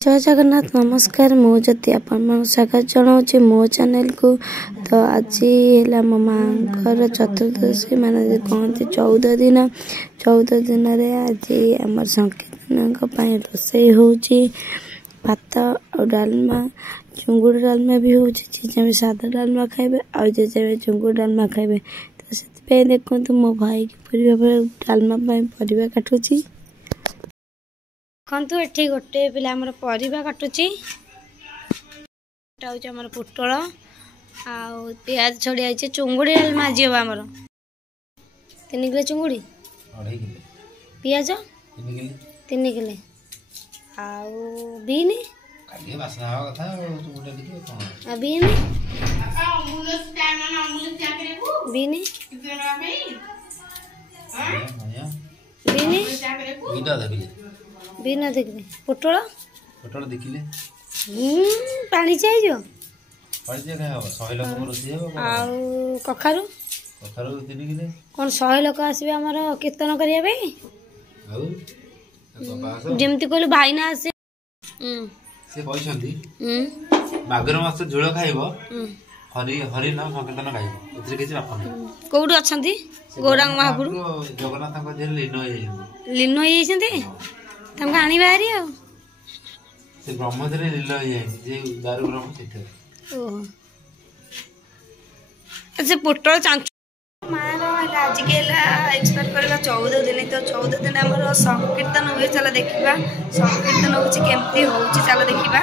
जय जगन्नाथ नमस्कार मु ज्योति आपण स्वागत जनाऊँ मो चैनल को। तो आज है मो माँ चतुर्दशी माने कहते 14 दिन रे आज आम संकीर्तन रोषे हो भात और डालमा चुंगुड़ी डालमा भी हो सादा डालमा खाइबे और जे चुंगुड़ी डालमा खाइबे। तो से देखो मो भाई की डालमा परिवा काटुची देखु एठी गोटे पिला हमर परिवा काटुची हमर पुटल आउ प्याज छड़ी आइछे चुंगुड़ी डालमा आज हमर 3 किलो चुंगुड़ी 2.5 किलो प्याज 3 किलो आउ बीन काली वासना हवा कथा चुंगुड़ी देखियो कोन आ बीन बीन बीटा देखिले बीन देखले पुटल देखिले पानी चाहिए पानी चाहिए हवा 100 लोक रोसी हवा आउ कखारू 3 किलो कोन 100 लोक आसीबे हमर कीर्तन करिया बे आउ बाबा जेमति कहलु भाई ना आसे से कहछंती मागर मास झोल खाइबो हरि हरि नाम संकीर्तन गाइबो एतरे किछि बाप नै कोउड अछंती गौरांग महापुरु जगन्नाथ को जेल लीन होई जैसेंती तमका आनी बारी आ से ब्रह्मदेव लील होई जाय जे दारु ब्रह्म सेठे ओहो से पुटल चांच मार आज के एक्सपेक्ट करला 14 दिन तो 14 दिन हमर संकीर्तन होय चला देखिबा संकीर्तन होछि केमती होछि चला देखिबा।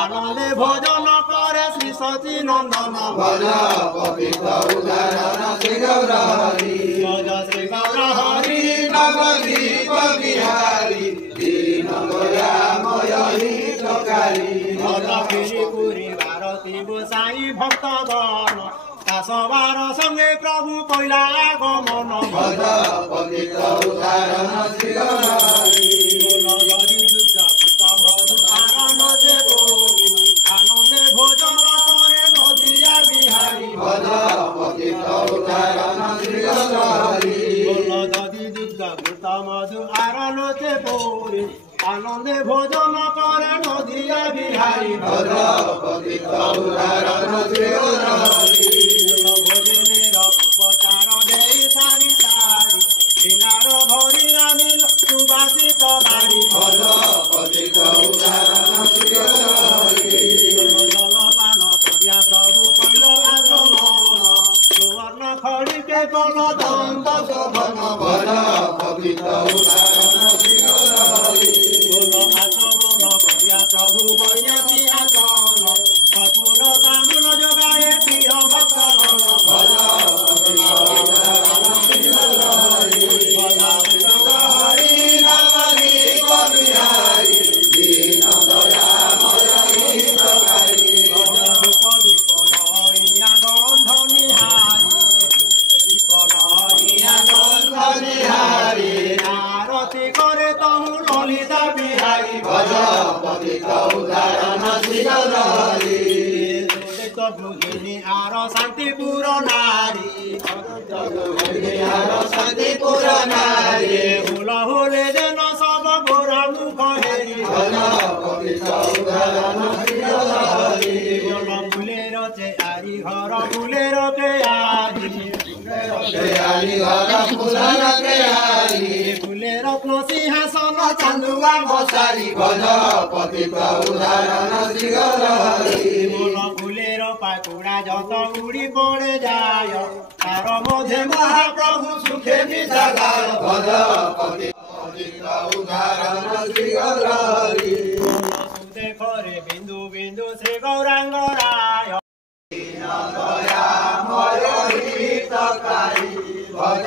आनंदे भोजन करे श्री सची नंदन भज पतित उदाहरण श्री गौर हरि भज श्री गौर हरि नवदीप बिहारी दीन दयामय हितकारी भज पुरी भारती गोसाई भक्तगण सवार संगे प्रभु कैला गमन भज पतित उदाहरण श्री गौर हरि आनंदे भोजन करे नदिया बिहारी भज पतित उदाहरण श्री गौर हरि दधि दुग्ध घृत मधु आरण से पौरी आनंदे भोजन करे नदिया बिहारी भज पतित उदाहरण श्री गौर हरि उपचार दे सारी सारी दिनार भरी अनिल सुबासित बारी भज पतित उदाहरण श्री गौर हरि जलपान करिया प्रभु कैल आगमन सुवर्ण खड़ी के कल दंत शोभन भज पतित उदाहरण श्री गौर हरि आचमन करिया प्रभु बैयासी आसन कपूर बामुन जगाए प्रिय भक्तगण भज पतित उदाहरण श्री गौर हरि भज श्री गौर हरि नवदीप बिहारी दीन दयामय हितकारी भज धूप दीप नइया गंध निहारी दीप नइया गंध निहारी आरती करे तहु ललिता बिहारी भज पतित उदाहरण श्री गौर हरि आर शांतिपुर नारी आर शांतिपुर नारी हुल हुले जेन सब गोरा मुख हेरी भज पतित उदाहरण श्री गौर हरि फुलेर चेयारी घर फुलेर केयारी घर फुलेर केयारी फुले रत्न सिंहासन चांदुआ बसारी भज पतित उदाहरण श्री गौर हरि मन फुलेर पाकुड़ा जत उड़ी पड़े जाय तार मध्य महाप्रभु सुखे विचागाय भज पतित उदाहरण श्री गौर हरि देखरे बिंदु बिंदु श्री गौरांग राय दयामय हितकारी भज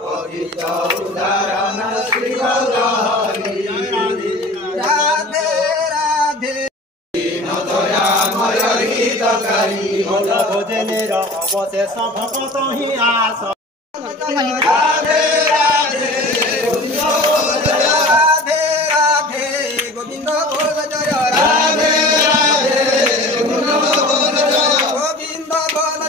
पतित उदाहरण श्री गौर हरि राधे राधे दीन दयामय हितकारी भज भोजनेर अवशेष भगत हि आस राधे राधे राधे राधे गोविंद बोल जय राधे राधे गोविंद बोल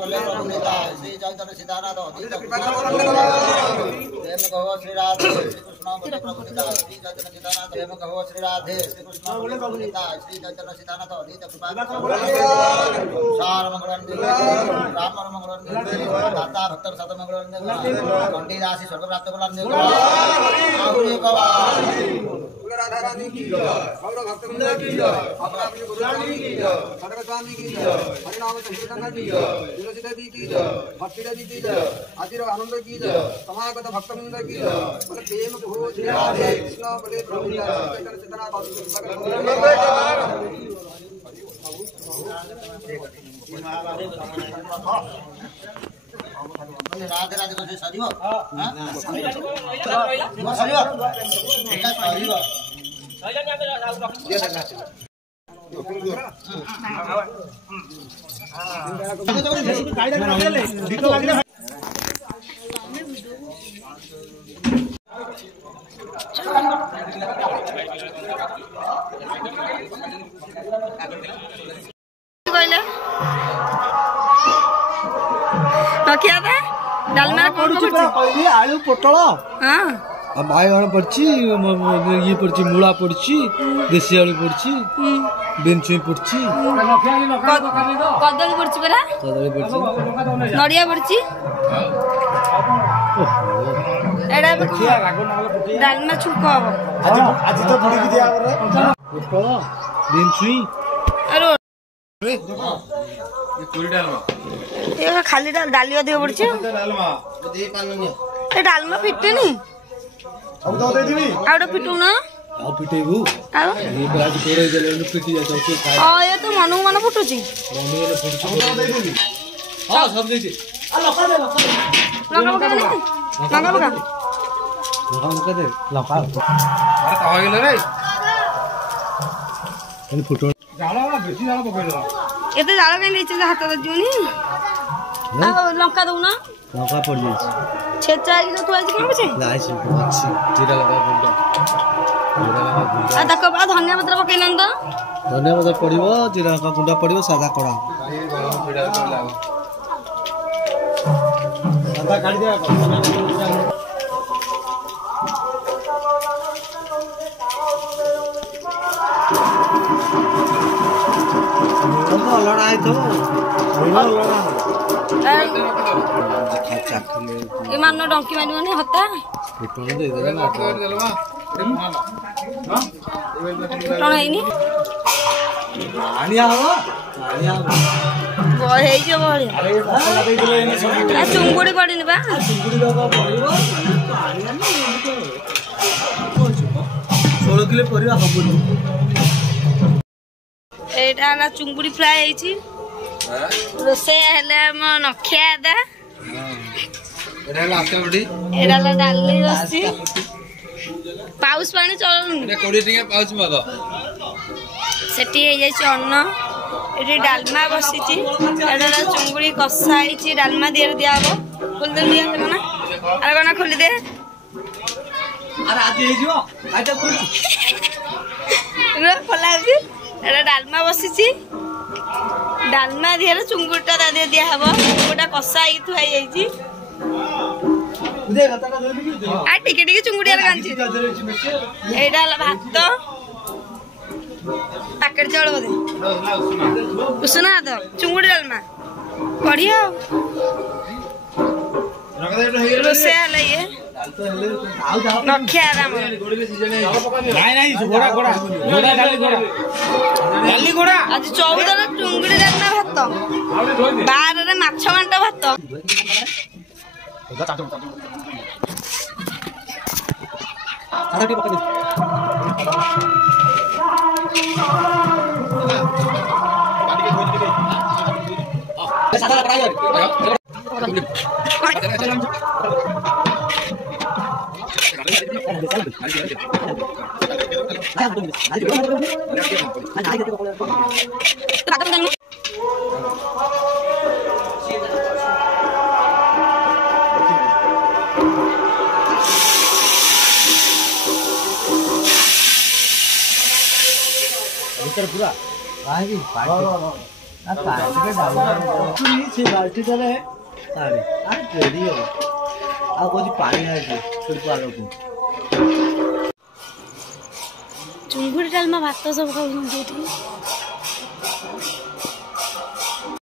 बोले प्रभु नेता श्री चैतन्य सीतानाथ अधीत प्रेम कहो श्री राधे श्री कृष्ण बोले प्रभु नेता श्री चैतन्य सीतानाथ प्रेम कहो श्री राधे श्री कृष्ण बोले प्रभु नेता श्री चैतन्य सीतानाथ अधीत कृपा सार मंगल राम मंगल दाता भक्त सत मंगल कंडी राशि स्वर्ग प्राप्त बल राधा रानी की जय गौर भक्त वृंद की जय अपना अपने गुरु स्वामी की जय खड़ग स्वामी की जय हरिनाम संकीर्तन की जय तुलसी देवी की जय भक्ति देवी की जय आदिर आनंद की जय समागत भक्त वृंद की जय बोले प्रेम हो श्री राधे कृष्ण बोले प्रभु चैतन्य सीतानाथ राधे राधे को सरियो हां सरियो एटा सरियो डालमा आलू पोटल हाँ बायगण पड़ी ये पड़ी मूला पड़ी देसी आलू पड़ी बेंचुई पड़ी कदली पड़ी परा कदली पड़ी नड़िया पड़ी एडा डालमा छुक हम आज तो बुड़ी दिया पोटल बेंचुई ये पूरी डालमा ये खाली डाली अधिक पड़ी डालमा ए डालमा फिटनी अब तो दे देबी आउट फिटू ना आ पिटेबू आउ ये आज कोड़े देले पिटी जाता है ये तो मन फुटुची मम्मी ने फुटू तो दे देबी हां सब दे दे आ लका दे लगा लगा दे लका अरे कहा गेले रे ये फुटो जाला बेसी जाला पकड़ दला एते जाला कहीं नीचे हाथ दजूनी आ लंका दउना लका पड़ जाई छेचा आई तो आज कोन बचे लाइस अच्छी जीरा लगा बुंडा जीरा लगा बुंडा आ तक बाद धनिया पत्र पकेलन तो धनिया पत्र पड़िबो जीरा लगा बुंडा पड़िबो सादा कड़ा सादा काढी दे लड़ा है तो लड़ा ये मानो डंकी मानिबने हता फुटो दे दे ना टण हैनी आनिया हो बहे जो बहे अरे मसाला दे दिले ने सब आ चुंगुड़ी पड़िनी बा चिंगुड़ी बाबा पड़िबो आनिया ने 16 किलो परिवा हबुनी एटा ना चुंगुड़ी फ्राई हैची रोसे हेले म नखिया दा एटा लास्ट बडी एटा ला डाली रसी पाउस पानी चलुनी एटा कोडी टिके पाउच मद सेठी हे जाई अन्न एटी डालमा बसीची एटा ला चुंगुड़ी कसा हैची डालमा दियर दिया हो खोल दे दिया ना अरे कोना खोली दे अरे आज हे जियो आटा खोल रे खोला हैची एटा डालमा बसीची डालमा दियर चुंगुड़टा दा दिया हबो चुंगुड़ा कसा ही थुआई जाईची दे गता का दे आ टिके टिके चुंगुड़ी आर कांची एटा ला भात पैकेट चावल बोधे उसना तो चुंगुड़ी डालमा बढ़िया रोसे आले ये नखिया राम नहीं घोड़ा घोड़ा घोड़ा डाली घोड़ा आज 14 रे चुंगुड़ी डालमा भात 12 रे माछ मांटा भात पूरा से बाल्टी तले साड़े रेडी हो आ कोची पानी आजे पालो को चुंगुड़ी डालमा भात सब खाऊ